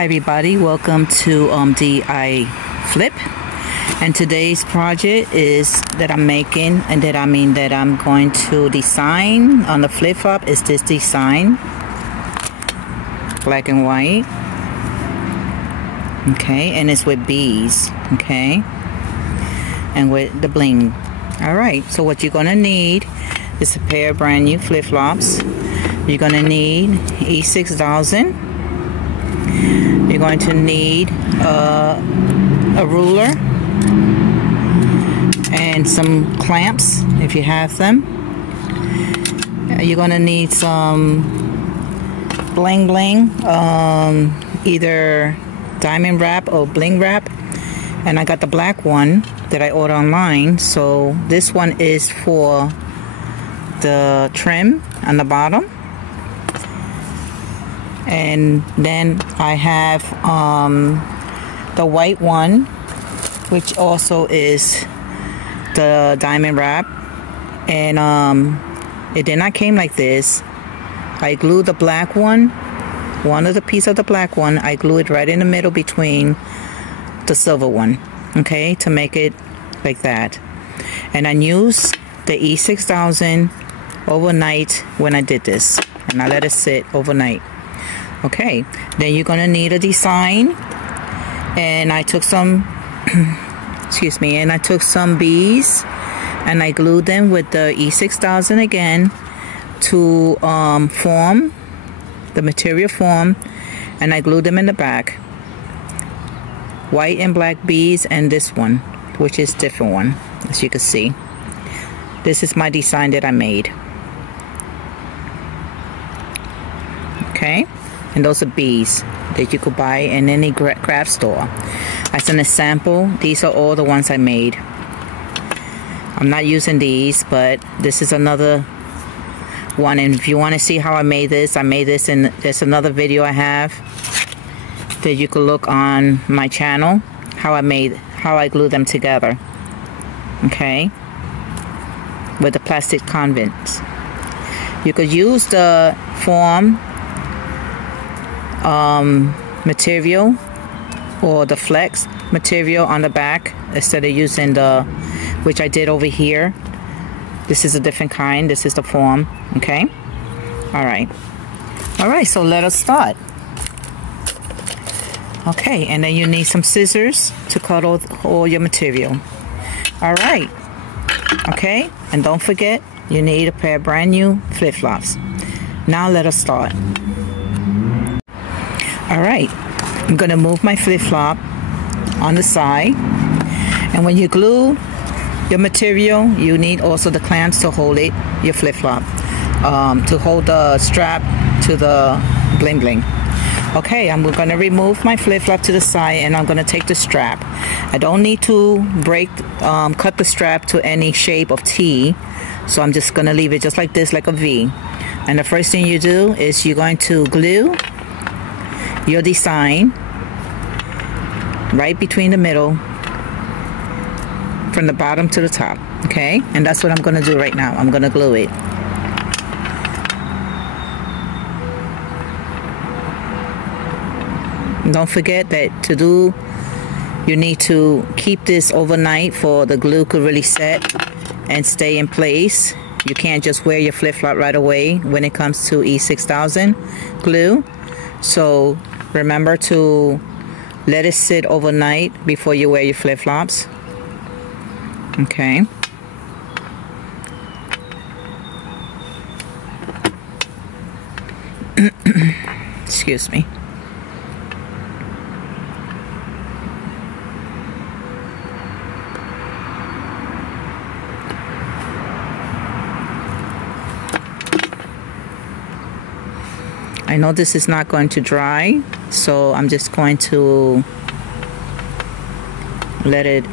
Hi everybody, welcome to DiyFlip, and today's project is that I'm making and that I'm going to design on the flip-flop is this design, black and white, okay, and it's with bees, okay, and with the bling. Alright, so what you're gonna need is a pair of brand new flip-flops. You're gonna need E6000. You're going to need a ruler and some clamps if you have them. You're going to need some bling bling, either diamond wrap or bling wrap. And I got the black one that I ordered online. So this one is for the trim on the bottom. And then I have the white one, which also is the diamond wrap, and it did not came like this. I glued the black one of the piece of the black one, I glue it right in the middle between the silver one, okay, to make it like that. And I used the E6000 overnight when I did this, and I let it sit overnight. Okay, then you're gonna need a design, and I took some excuse me, and I took some bees and I glued them with the E6000 again to form the material form, and I glued them in the back, white and black bees, and this one, which is different one, as you can see. This is my design that I made. Okay, and those are bees that you could buy in any craft store. As an example, these are all the ones I made. I'm not using these, but this is another one, and if you want to see how I made this in, there's another video I have that you could look on my channel, how I glued them together, okay, with the plastic convents. You could use the foam material or the flex material on the back instead of using the, which I did over here. This is a different kind. This is the foam, okay. All right, so let us start. Okay, and then you need some scissors to cut all your material. All right, okay, and don't forget you need a pair of brand new flip-flops. Now let us start. Alright, I'm going to move my flip-flop on the side, and when you glue your material, you need also the clamps to hold it, your flip-flop, to hold the strap to the bling bling. Okay, I'm going to remove my flip-flop to the side, and I'm going to take the strap. I don't need to cut the strap to any shape of T, so I'm just going to leave it just like this, like a V. And the first thing you do is you're going to glue your design right between the middle from the bottom to the top, okay, and that's what I'm going to do right now. I'm going to glue it. And don't forget that you need to keep this overnight for the glue to really set and stay in place. You can't just wear your flip-flop right away when it comes to E6000 glue. So remember to let it sit overnight before you wear your flip-flops. Okay. Excuse me. I know this is not going to dry, so I'm just going to let it,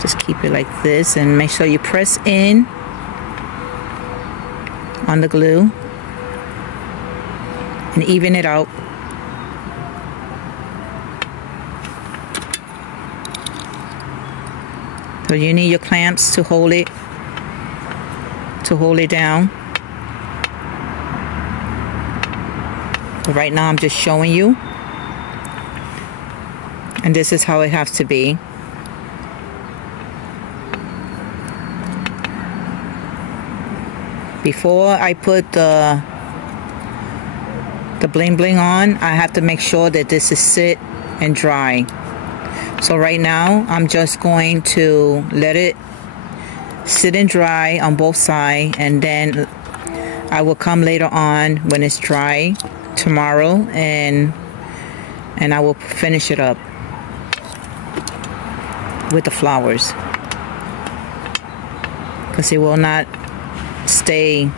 just keep it like this, and make sure you press in on the glue and even it out. So you need your clamps to hold it down. But right now I'm just showing you. And this is how it has to be. Before I put the bling bling on, I have to make sure that this is sit and dry. So right now I'm just going to let it sit and dry on both sides, and then I will come later on when it's dry tomorrow and I will finish it up with the flowers, because it will not stay.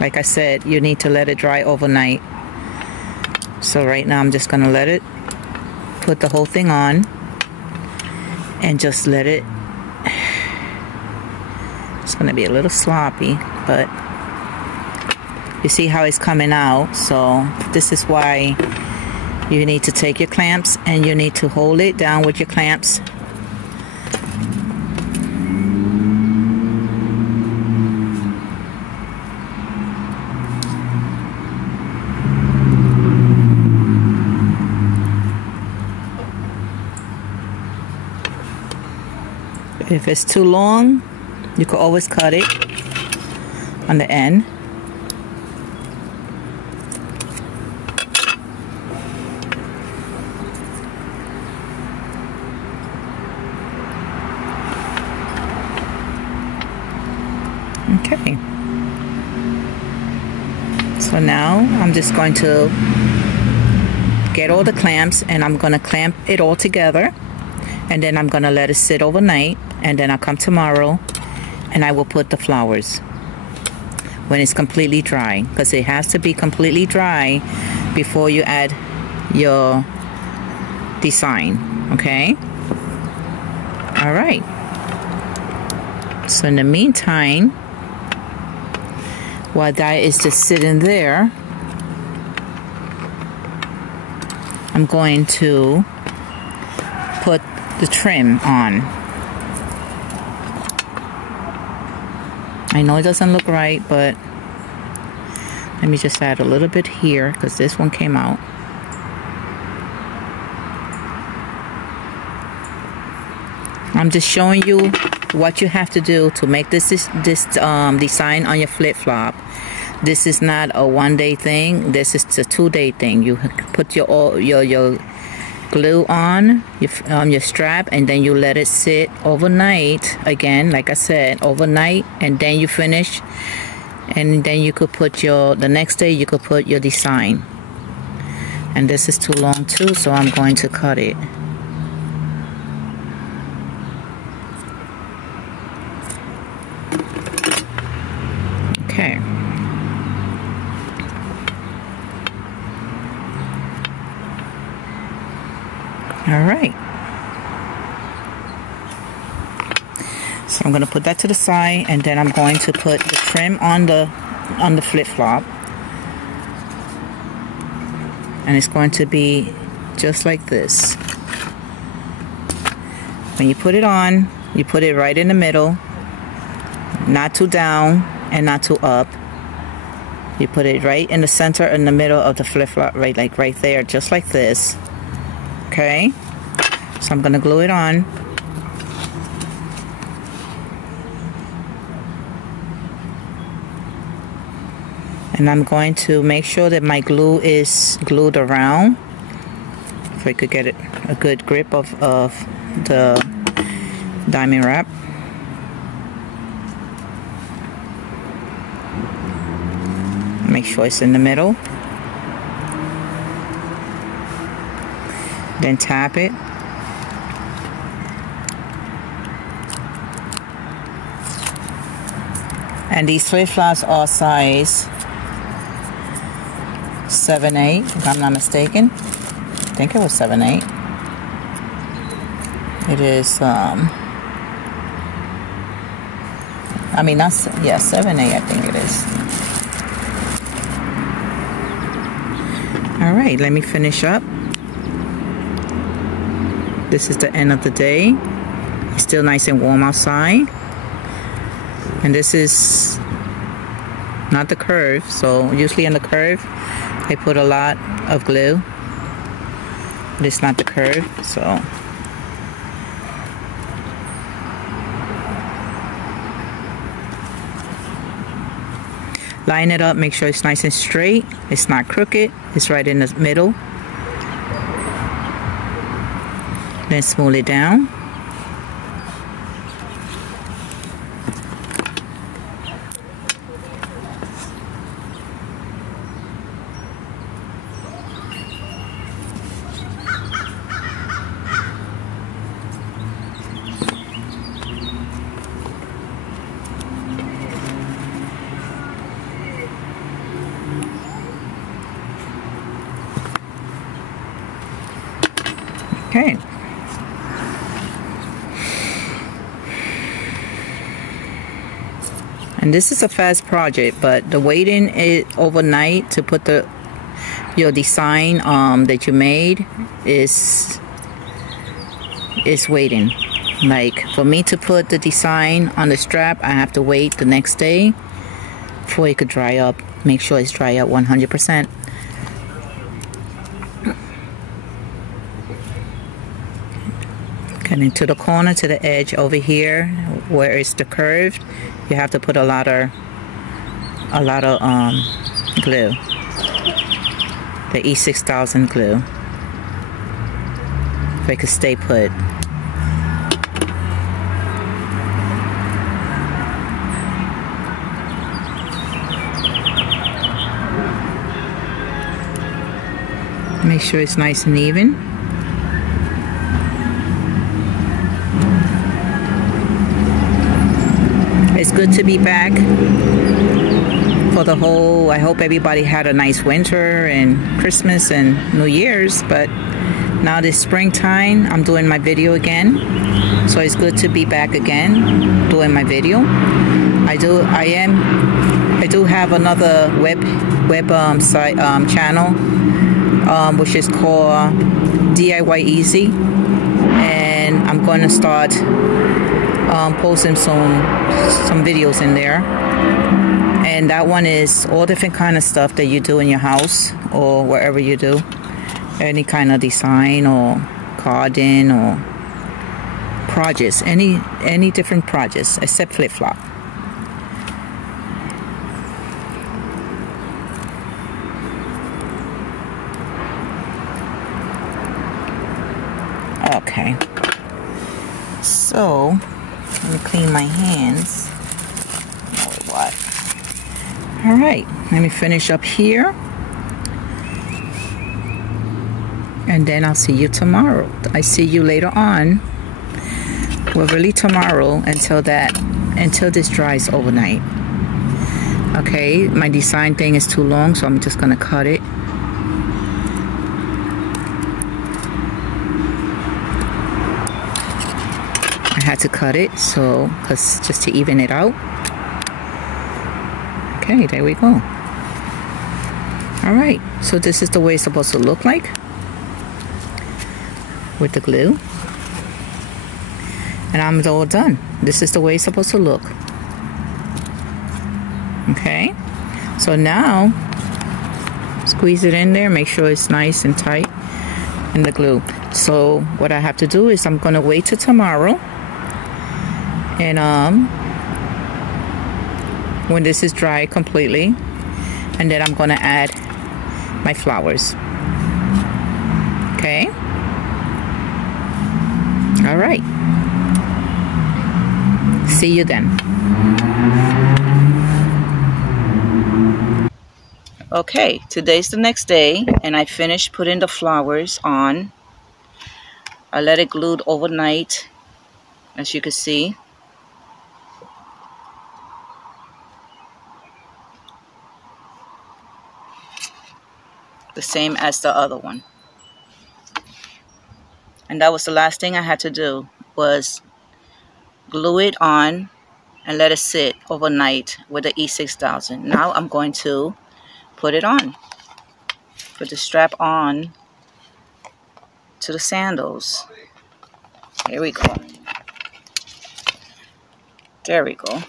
Like I said, you need to let it dry overnight. So right now I'm just gonna let it, put the whole thing on and just let it. It's gonna be a little sloppy, but you see how it's coming out. So this is why you need to take your clamps and you need to hold it down with your clamps. If it's too long, you can always cut it on the end. Okay. So now I'm just going to get all the clamps and I'm going to clamp it all together. And then I'm gonna let it sit overnight, and then I'll come tomorrow and I will put the flowers when it's completely dry, because it has to be completely dry before you add your design. Okay, all right. So in the meantime, while that is just sitting there, I'm going to put the trim on. I know it doesn't look right, but let me just add a little bit here because this one came out. I'm just showing you what you have to do to make this design on your flip-flop. This is not a one-day thing. This is a two-day thing. You put your glue on your strap, and then you let it sit overnight. Again, like I said, overnight, and then you finish, and then you could put the next day you could put your design. And this is too long too, so I'm going to cut it. Okay. All right. So I'm going to put that to the side, and then I'm going to put the trim on the flip-flop. And it's going to be just like this. When you put it on, you put it right in the middle, not too down and not too up. You put it right in the center, in the middle of the flip-flop, right there, just like this. Okay, so I'm gonna glue it on. And I'm going to make sure that my glue is glued around, so I could get a good grip of the diamond wrap. Make sure it's in the middle. Then tap it. And these flip-flops are size 7/8, if I'm not mistaken. I think it was 7/8. It is, I mean, that's, yeah, 7/8, I think it is. All right, let me finish up. This is the end of the day. It's still nice and warm outside. And this is not the curve. So usually in the curve, I put a lot of glue, but it's not the curve, so line it up, make sure it's nice and straight, it's not crooked, it's right in the middle. Then smooth it down. Okay. And this is a fast project, but the waiting it overnight to put your design that you made is waiting. Like for me to put the design on the strap, I have to wait the next day before it could dry up. Make sure it's dry up 100%. And into the corner, to the edge over here where it's the curved, you have to put a lot of glue, the E6000 glue, so it could stay put. Make sure it's nice and even. It's good to be back for the whole, I hope everybody had a nice winter and Christmas and New Year's, but now this springtime, I'm doing my video again. So it's good to be back again, doing my video. I do have another web site channel, which is called DIY Easy, and I'm going to start posting some videos in there, and that one is all different kind of stuff that you do in your house or wherever you do, any kind of design or garden or projects, any different projects except flip-flop. Okay, so let me clean my hands. What? All right, let me finish up here, and then I'll see you tomorrow. I see you later on. Well, really tomorrow until this dries overnight. Okay, my design thing is too long, so I'm just gonna cut it. I had to cut it, so just to even it out. Okay, there we go. All right, so this is the way it's supposed to look like with the glue, and I'm all done. This is the way it's supposed to look. Okay, so now squeeze it in there, make sure it's nice and tight in the glue. So what I have to do is I'm gonna wait till tomorrow, and when this is dry completely, and then I'm gonna add my flowers. Okay, all right, see you then. Okay, today's the next day, and I finished putting the flowers on. I let it glued overnight, as you can see. The same as the other one. And that was the last thing I had to do, was glue it on and let it sit overnight with the E6000. Now I'm going to put it on. Put the strap on to the sandals. Here we go. There we go.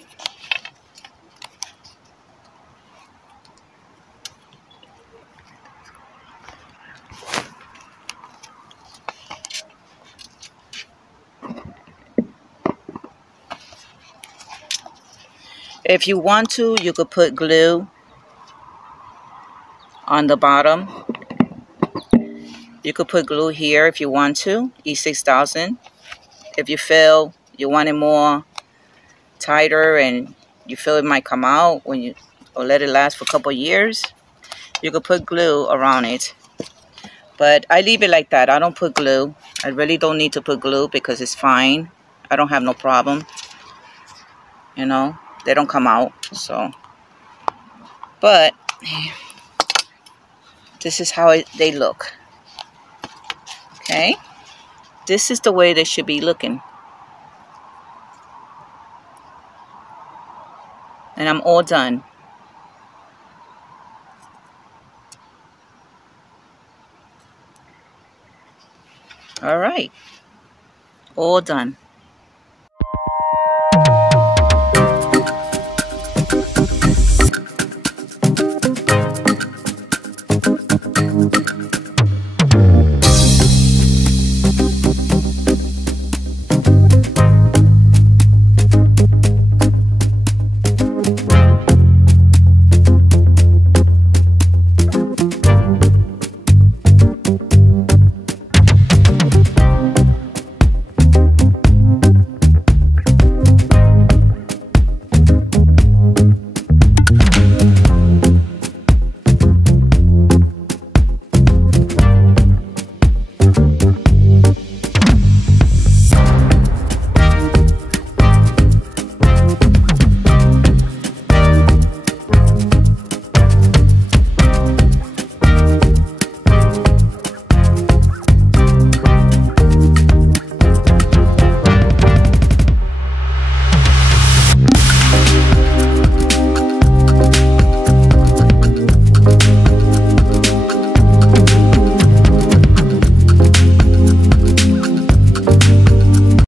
If you want to, you could put glue on the bottom. You could put glue here if you want to, E6000. If you feel you want it more tighter and you feel it might come out when you, or let it last for a couple years, you could put glue around it. But I leave it like that. I don't put glue. I really don't need to put glue because it's fine. I don't have no problem. You know, they don't come out. So, but this is how they look. Okay, this is the way they should be looking. And I'm all done. All right, all done.